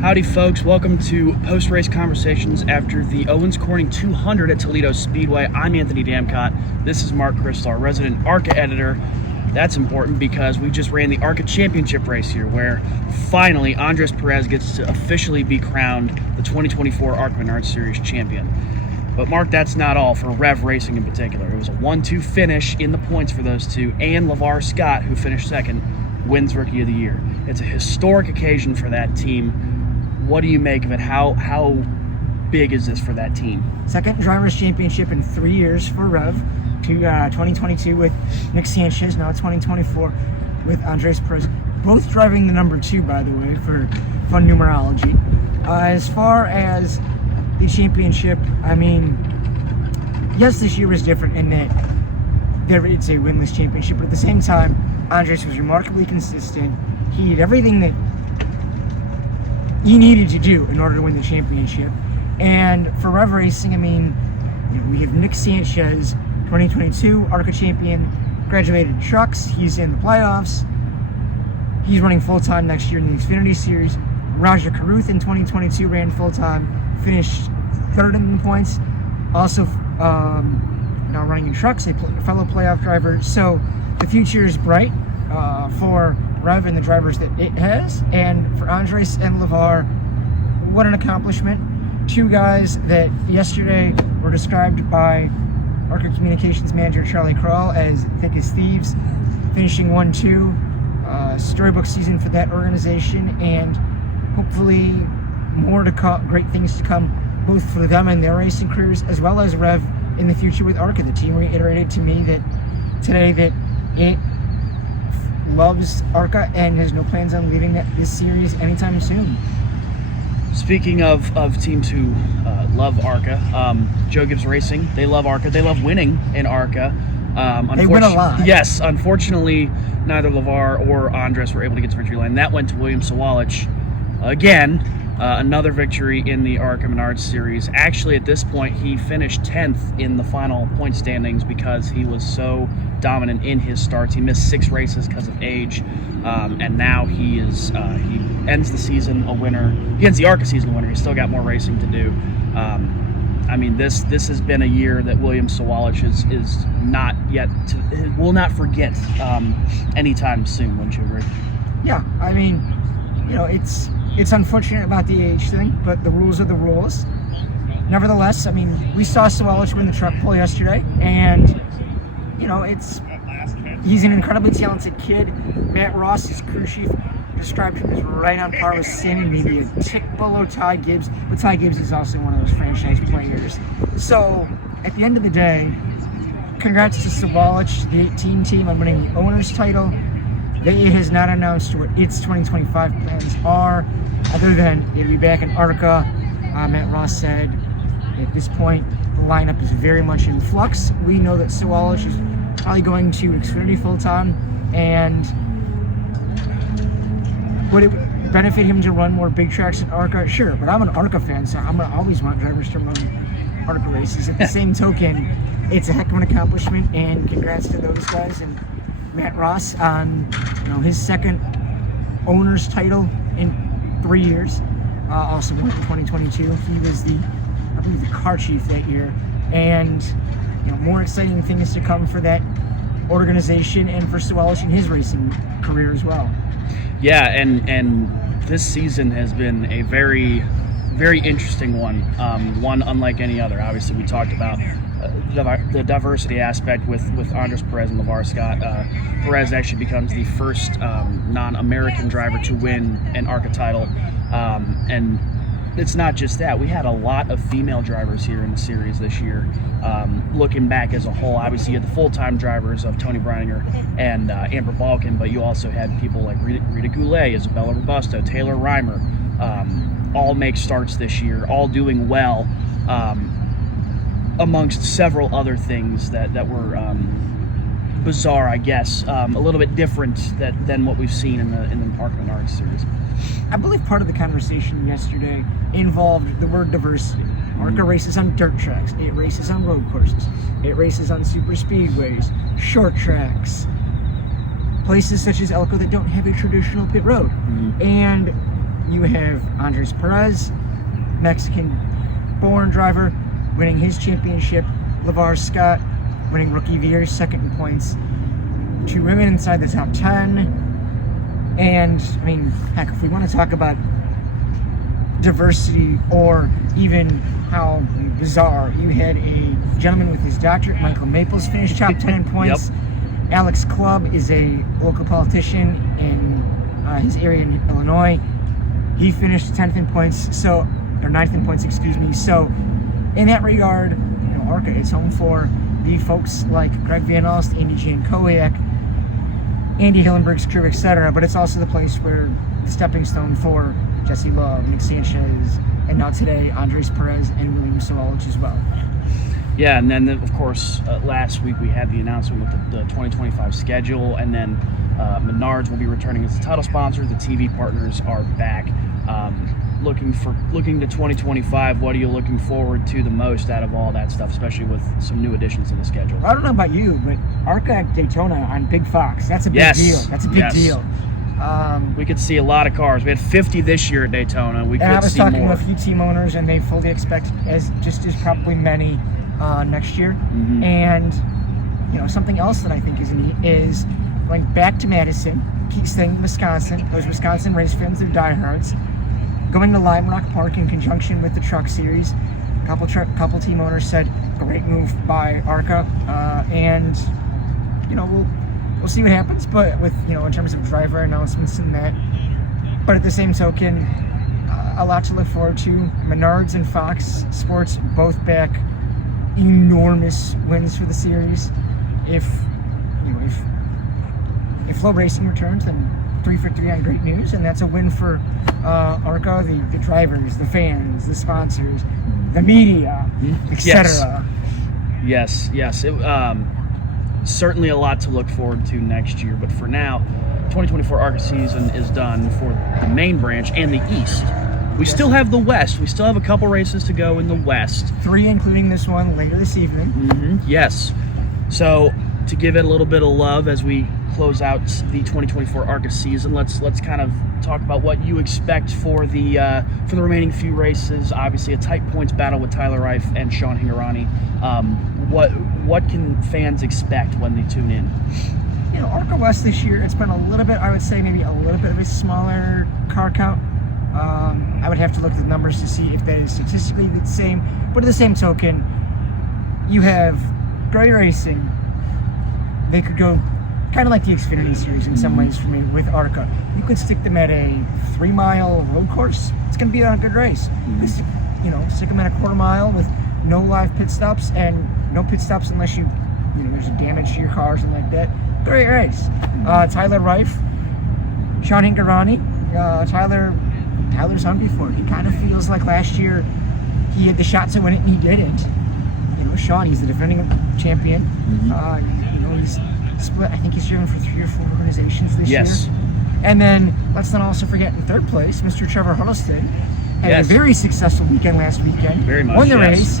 Howdy folks, welcome to post-race conversations after the Owens Corning 200 at Toledo Speedway. I'm Anthony Damcott. This is Mark Kristl, our resident ARCA editor. That's important because we just ran the ARCA Championship race here where finally Andres Perez gets to officially be crowned the 2024 ARCA Menards Series champion. But Mark, that's not all for Rev Racing in particular. It was a 1-2 finish in the points for those two, and LeVar Scott, who finished second, wins Rookie of the Year. It's a historic occasion for that team. What do you make of it? How big is this for that team? Second Drivers' Championship in 3 years for Rev. 2022 with Nick Sanchez, now 2024 with Andres Perez. Both driving the number 2, by the way, for fun numerology. As far as the championship, I mean, yes, this year was different in that it's a winless championship, but at the same time, Andres was remarkably consistent. He did everything that he needed to do in order to win the championship. And for Rev Racing, I mean, we have Nick Sanchez, 2022 ARCA champion, graduated trucks. He's in the playoffs. He's running full-time next year in the Xfinity Series. Raja Caruth in 2022 ran full-time, finished third in the points. Also now running in trucks, a fellow playoff driver. So the future is bright for Rev and the drivers that it has, and for Andres and LeVar, what an accomplishment. Two guys that yesterday were described by ARCA Communications Manager Charlie Krall as thick as thieves, finishing 1-2. Storybook season for that organization, and hopefully more to come, great things to come, both for them and their racing careers, as well as Rev in the future with ARCA. The team reiterated to me that today that it loves ARCA and has no plans on leaving this series anytime soon. Speaking of teams who love ARCA, Joe Gibbs Racing, they love ARCA. They love winning in ARCA. They win a lot. Yes, unfortunately, neither LeVar or Andres were able to get to victory line. That went to William Sawalich. Again, another victory in the ARCA Menards Series. Actually, at this point, he finished 10th in the final point standings because he was so dominant in his starts. He missed 6 races because of age, and now he ends the season a winner. He ends the ARCA season a winner. He's still got more racing to do. I mean, this has been a year that William Sawalich is not yet will not forget anytime soon. Wouldn't you agree? Yeah, I mean, it's unfortunate about the age thing, but the rules are the rules. Nevertheless, I mean, we saw Sawalich win the truck pull yesterday, and he's an incredibly talented kid. Matt Ross, his crew chief, described him as right on par with Sammy, maybe a tick below Ty Gibbs, but Ty Gibbs is also one of those franchise players. So, at the end of the day, congrats to Sawalich, the 18 team, on winning the owner's title. It has not announced what its 2025 plans are, other than it'll be back in ARCA. Matt Ross said, at this point, the lineup is very much in flux. We know that Sawalich is probably going to Xfinity full-time, and would it benefit him to run more big tracks in ARCA? Sure, but I'm an ARCA fan, so I'm going to always want drivers to run ARCA races. At the same token, it's a heck of an accomplishment, and congrats to those guys and Matt Ross on his second owner's title in 3 years. Also won in 2022. He was the car chief that year, and more exciting things to come for that organization and for Sawalich in his racing career as well. Yeah, and this season has been a very, very interesting one. One unlike any other. Obviously, we talked about the diversity aspect with Andres Perez and LeVar Scott. Perez actually becomes the first non-American driver to win an ARCA title, and it's not just that. We had a lot of female drivers here in the series this year. Looking back as a whole, obviously you had the full-time drivers of Tony Breininger and Amber Balkin, but you also had people like Rita Goulet, Isabella Robusto, Taylor Reimer, all make starts this year, all doing well, amongst several other things that were bizarre, I guess, a little bit different than what we've seen in the ARCA Menards Series. I believe part of the conversation yesterday involved the word diversity. ARCA races on dirt tracks, it races on road courses, it races on super speedways, short tracks, places such as Elko that don't have a traditional pit road. And you have Andres Perez, Mexican-born driver, winning his championship. LeVar Scott winning Rookie of the Year, second in points. 2 women inside the top 10. And, I mean, heck, if we want to talk about diversity or even how bizarre, you had a gentleman with his doctorate, Michael Maples, finish top 10 in points. Yep. Alex Clubb is a local politician in his area in Illinois. He finished 10th in points, or 9th in points, excuse me. So, in that regard, ARCA is home for the folks like Greg Van Alst, Andy Jankowiak, Andy Hillenberg's crew, etc. But it's also the place where the stepping stone for Jesse Love, Nick Sanchez, and now today, Andres Perez and William Sawalich as well. Yeah, and then, of course, last week we had the announcement with the 2025 schedule, and then Menards will be returning as the title sponsor. The TV partners are back. Looking to 2025, what are you looking forward to the most out of all that stuff, especially with some new additions in the schedule? I don't know about you, but ARCA Daytona on Big Fox, that's a big deal. That's a big deal. We could see a lot of cars. We had 50 this year at Daytona. We could see more. I was talking with a few team owners, and they fully expect as probably many next year. Mm-hmm. And something else that I think is neat is going back to Madison, keep staying in Wisconsin. Those Wisconsin race fans, they're diehards. Going to Lime Rock Park in conjunction with the Truck Series. Couple team owners said great move by ARCA, and we'll see what happens. But with in terms of driver announcements and that, but at the same token, a lot to look forward to. Menards and Fox Sports both back, enormous wins for the series. If Flow Racing returns, then 3 for 3 on great news, and that's a win for ARCA, the drivers, the fans, the sponsors, the media, etc. Yes. It, certainly a lot to look forward to next year, but for now, 2024 ARCA season is done for the main branch and the East. We still have the West. We still have a couple races to go in the West. 3, including this one later this evening. Mm-hmm. Yes. So, to give it a little bit of love as we close out the 2024 ARCA season, let's kind of talk about what you expect for the remaining few races. Obviously, a tight points battle with Tyler Reif and Sean Hingorani. What can fans expect when they tune in? ARCA West this year, it's been a little bit, I would say maybe a little bit of a smaller car count. I would have to look at the numbers to see if that is statistically the same. But at the same token, you have Gray Racing. They could go kind of like the Xfinity Series in some ways for me with ARCA. You could stick them at a 3-mile road course. It's going to be a good race. Stick them at a quarter mile with no live pit stops, and no pit stops unless there's a damage to your car or something like that. Great race. Tyler Reif, Sean Hingorani. Tyler's hungry for it. He kind of feels like last year he had the shot to win it and he didn't. Sean, he's the defending champion. He's split. I think he's driven for 3 or 4 organizations this year. And then let's not also forget in 3rd place, Mr. Trevor Huddleston had a very successful weekend last weekend. Very much. Won the race.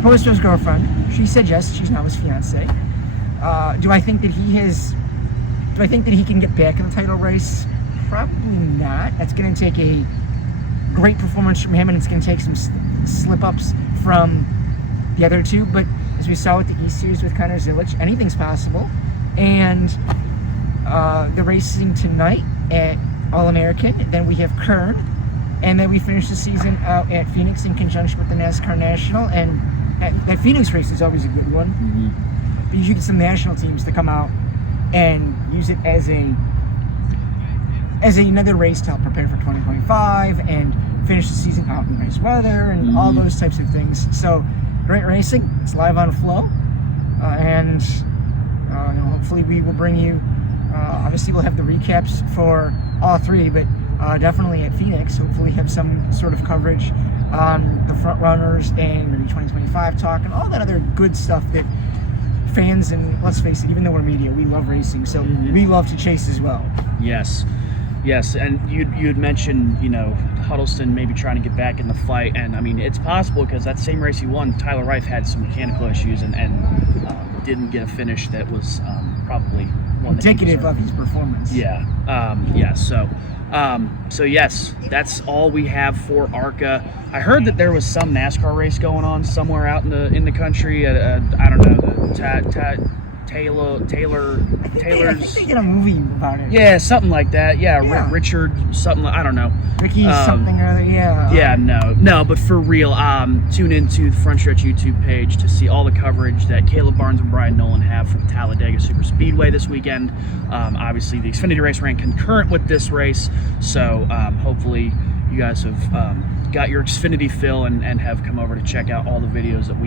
Proposed to his girlfriend. She said yes. She's now his fiance. Do I think that he can get back in the title race? Probably not. That's going to take a great performance from him, and it's going to take some slip-ups from the other two. But as we saw with the East Series with Connor Zilich, anything's possible. And the racing tonight at All-American. Then we have Kern. And then we finish the season out at Phoenix in conjunction with the NASCAR National. And that Phoenix race is always a good one. Mm-hmm. Because you get some national teams to come out and use it as another race to help prepare for 2025 and finish the season out in nice weather and all those types of things. So great racing. It's live on Flow, and hopefully we will bring you. Obviously, we'll have the recaps for all 3, but definitely at Phoenix. Hopefully, have some sort of coverage on the front runners and maybe 2025 talk and all that other good stuff that fans, and let's face it, even though we're media, we love racing, so we love to chase as well. Yes, and you had mentioned, Huddleston maybe trying to get back in the fight, and I mean, it's possible because that same race he won, Tyler Reif had some mechanical issues and didn't get a finish that was probably one that he indicative deserved. of his performance. Yeah. Yeah. So yes, that's all we have for ARCA. I heard that there was some NASCAR race going on somewhere out in the country. I don't know, I think Taylor's. they did a movie about it. Yeah, something like that. Yeah, Yeah. Richard something. I don't know. Ricky something or other. Yeah. Yeah, no, but for real, tune into the Frontstretch YouTube page to see all the coverage that Caleb Barnes and Brian Nolan have from Talladega Super Speedway this weekend. Obviously, the Xfinity race ran concurrent with this race, so hopefully you guys have got your Xfinity fill and have come over to check out all the videos that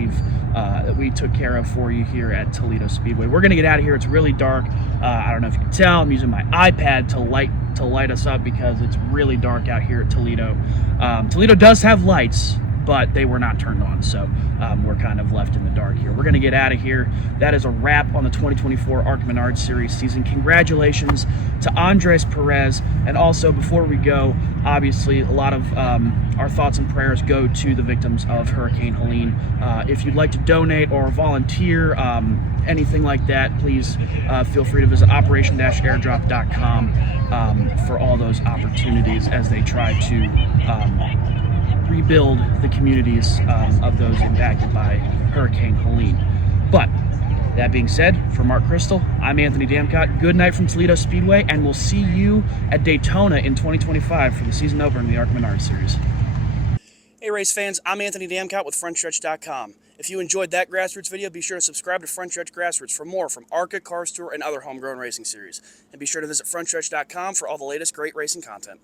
we took care of for you here at Toledo Speedway. We're gonna get out of here. It's really dark. I don't know if you can tell. I'm using my iPad to light us up because it's really dark out here at Toledo. Toledo does have lights, but they were not turned on, so we're kind of left in the dark here. We're going to get out of here. That is a wrap on the 2024 ARCA Menards Series season. Congratulations to Andres Perez, and also before we go, obviously a lot of our thoughts and prayers go to the victims of Hurricane Helene. If you'd like to donate or volunteer, anything like that, please feel free to visit operation-airdrop.com for all those opportunities as they try to rebuild the communities of those impacted by Hurricane Helene. But that being said, for Mark Kristl, I'm Anthony Damcott. Good night from Toledo Speedway, and we'll see you at Daytona in 2025 for the season opener in the ARCA Menards Series. Hey race fans, I'm Anthony Damcott with Frontstretch.com. If you enjoyed that Grassroots video, be sure to subscribe to Frontstretch Grassroots for more from ARCA, Cars Tour, and other homegrown racing series. And be sure to visit Frontstretch.com for all the latest great racing content.